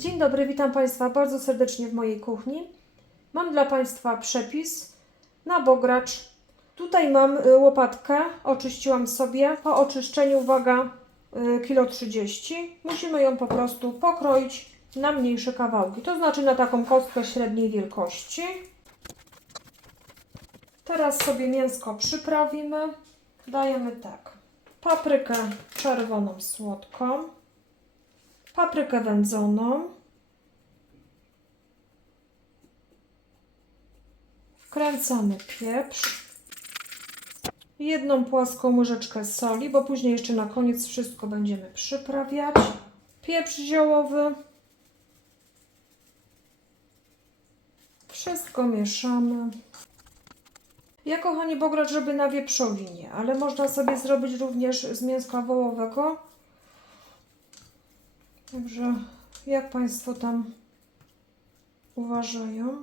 Dzień dobry, witam Państwa bardzo serdecznie w mojej kuchni. Mam dla Państwa przepis na bogracz. Tutaj mam łopatkę, oczyściłam sobie. Po oczyszczeniu, uwaga, 1,30 kg. Musimy ją po prostu pokroić na mniejsze kawałki, to znaczy na taką kostkę średniej wielkości. Teraz sobie mięsko przyprawimy. Dajemy tak: paprykę czerwoną słodką, paprykę wędzoną, wkręcamy pieprz, jedną płaską łyżeczkę soli, bo później jeszcze na koniec wszystko będziemy przyprawiać, pieprz ziołowy, wszystko mieszamy. Ja, kochani, bogracz robię na wieprzowinie, ale można sobie zrobić również z mięska wołowego. Także jak Państwo tam uważają.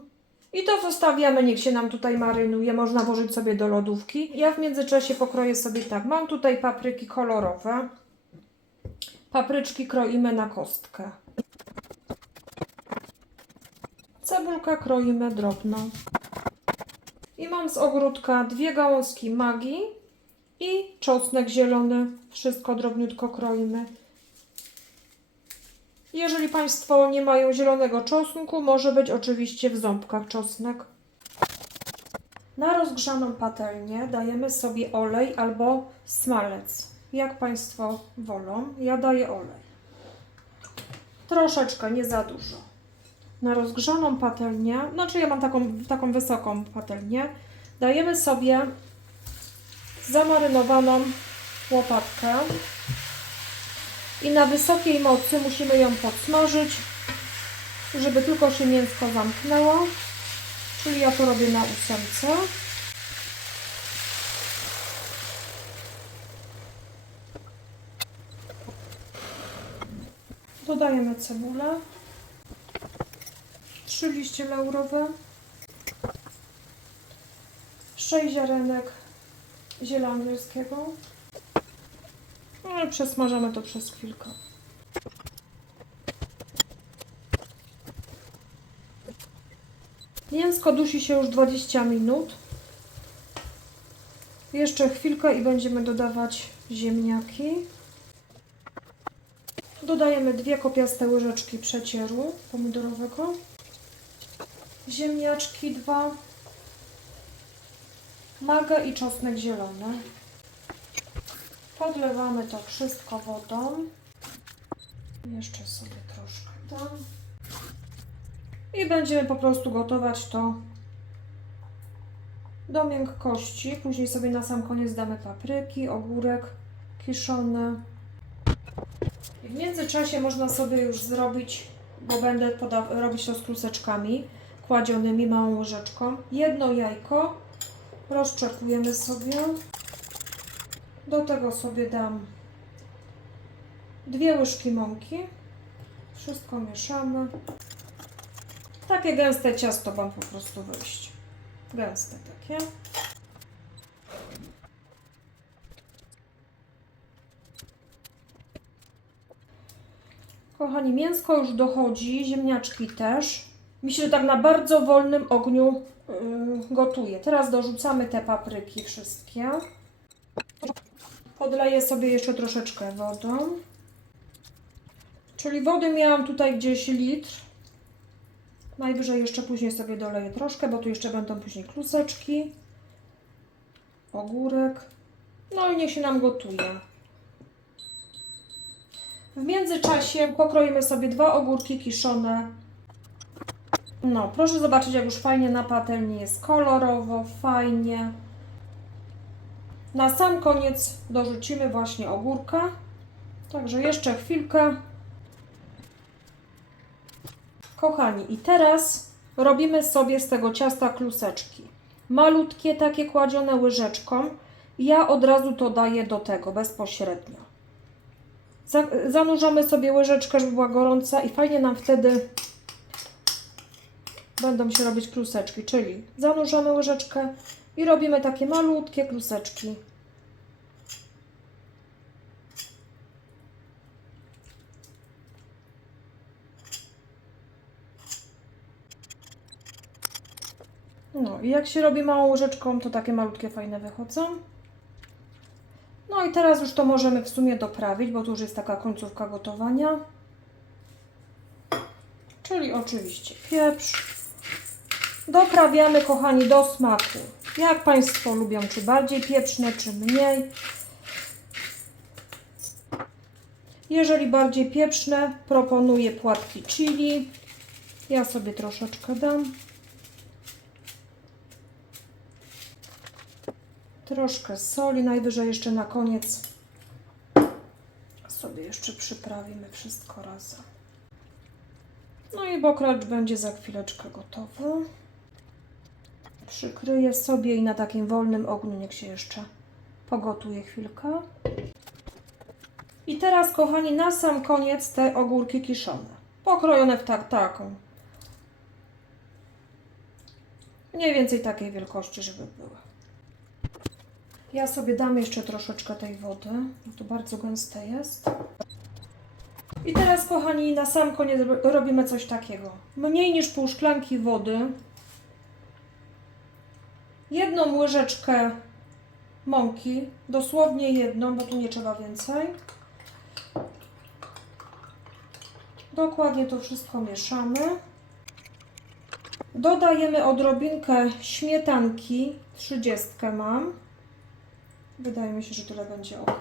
I to zostawiamy, niech się nam tutaj marynuje. Można włożyć sobie do lodówki. Ja w międzyczasie pokroję sobie tak. Mam tutaj papryki kolorowe. Papryczki kroimy na kostkę. Cebulkę kroimy drobno. I mam z ogródka 2 gałązki magii i czosnek zielony. Wszystko drobniutko kroimy. Jeżeli Państwo nie mają zielonego czosnku, może być oczywiście w ząbkach czosnek. Na rozgrzaną patelnię dajemy sobie olej albo smalec, jak Państwo wolą. Ja daję olej. Troszeczkę, nie za dużo. Na rozgrzaną patelnię, znaczy ja mam taką wysoką patelnię, dajemy sobie zamarynowaną łopatkę. I na wysokiej mocy musimy ją podsmażyć, żeby tylko się mięsko zamknęło. Czyli ja to robię na 8. Dodajemy cebulę, 3 liście laurowe, 6 ziarenek ziela angielskiego. No i przesmażamy to przez chwilkę. Mięsko dusi się już 20 minut. Jeszcze chwilkę i będziemy dodawać ziemniaki. Dodajemy 2 kopiaste łyżeczki przecieru pomidorowego. Ziemniaczki 2. Magę i czosnek zielony. Podlewamy to wszystko wodą. Jeszcze sobie troszkę dam. I będziemy po prostu gotować to do miękkości. Później sobie na sam koniec damy papryki, ogórek kiszony. I w międzyczasie można sobie już zrobić, bo będę robić to z kluseczkami kładzionymi małą łyżeczką. 1 jajko rozczepujemy sobie. Do tego sobie dam 2 łyżki mąki. Wszystko mieszamy. Takie gęste ciasto wam po prostu wyjść. Gęste takie. Kochani, mięsko już dochodzi, ziemniaczki też. Mi się to tak na bardzo wolnym ogniu gotuje. Teraz dorzucamy te papryki wszystkie. Podleję sobie jeszcze troszeczkę wodą. Czyli wody miałam tutaj gdzieś litr. Najwyżej jeszcze później sobie doleję troszkę, bo tu jeszcze będą później kluseczki. Ogórek. No i niech się nam gotuje. W międzyczasie pokroimy sobie 2 ogórki kiszone. No, proszę zobaczyć, jak już fajnie na patelni jest kolorowo, fajnie. Na sam koniec dorzucimy właśnie ogórka. Także jeszcze chwilkę. Kochani, i teraz robimy sobie z tego ciasta kluseczki. Malutkie, takie kładzione łyżeczką. Ja od razu to daję do tego, bezpośrednio. Zanurzamy sobie łyżeczkę, żeby była gorąca i fajnie nam wtedy będą się robić kluseczki. Czyli zanurzamy łyżeczkę i robimy takie malutkie kluseczki. No i jak się robi małą łyżeczką, to takie malutkie fajne wychodzą. No i teraz już to możemy w sumie doprawić, bo tu już jest taka końcówka gotowania. Czyli oczywiście pieprz. Doprawiamy, kochani, do smaku. Jak Państwo lubią, czy bardziej pieprzne, czy mniej. Jeżeli bardziej pieprzne, proponuję płatki chili. Ja sobie troszeczkę dam. Troszkę soli, najwyżej jeszcze na koniec sobie jeszcze przyprawimy wszystko razem. No i bokracz będzie za chwileczkę gotowy. Przykryję sobie i na takim wolnym ogniu niech się jeszcze pogotuje chwilkę. I teraz, kochani, na sam koniec te ogórki kiszone. Pokrojone w taką. Mniej więcej takiej wielkości, żeby były. Ja sobie dam jeszcze troszeczkę tej wody, bo to bardzo gęste jest. I teraz, kochani, na sam koniec robimy coś takiego. Mniej niż pół szklanki wody. 1 łyżeczkę mąki, dosłownie 1, bo tu nie trzeba więcej. Dokładnie to wszystko mieszamy. Dodajemy odrobinkę śmietanki, 30 mam. Wydaje mi się, że tyle będzie ok.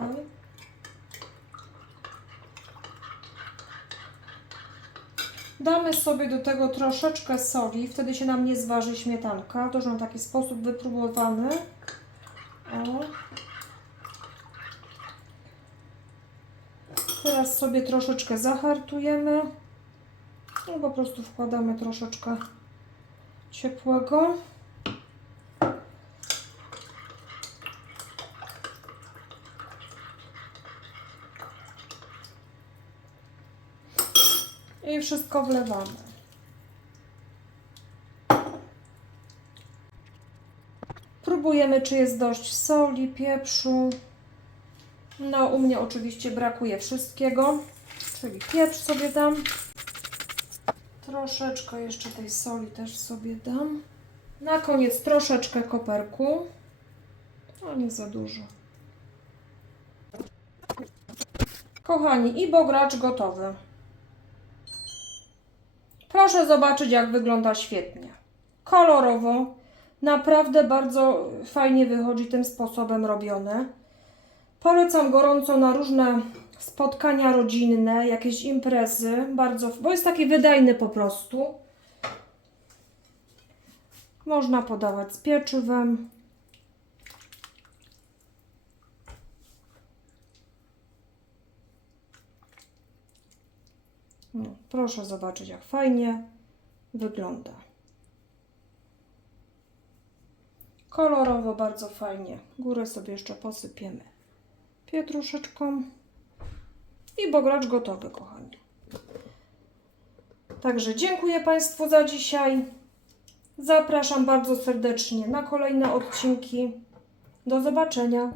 Damy sobie do tego troszeczkę soli, wtedy się nam nie zważy śmietanka. To już mam taki sposób wypróbowany. O. Teraz sobie troszeczkę zahartujemy. I po prostu wkładamy troszeczkę ciepłego. I wszystko wlewamy. Próbujemy, czy jest dość soli, pieprzu. No, u mnie oczywiście brakuje wszystkiego, czyli pieprz sobie dam. Troszeczkę jeszcze tej soli też sobie dam. Na koniec troszeczkę koperku, ale nie za dużo. Kochani, i bogracz gotowy. Proszę zobaczyć, jak wygląda świetnie. Kolorowo, naprawdę bardzo fajnie wychodzi tym sposobem robione. Polecam gorąco na różne spotkania rodzinne, jakieś imprezy, bo jest taki wydajny po prostu. Można podawać z pieczywem. No, proszę zobaczyć, jak fajnie wygląda. Kolorowo bardzo fajnie. Górę sobie jeszcze posypiemy pietruszeczką. I bogracz gotowy, kochani. Także dziękuję Państwu za dzisiaj. Zapraszam bardzo serdecznie na kolejne odcinki. Do zobaczenia.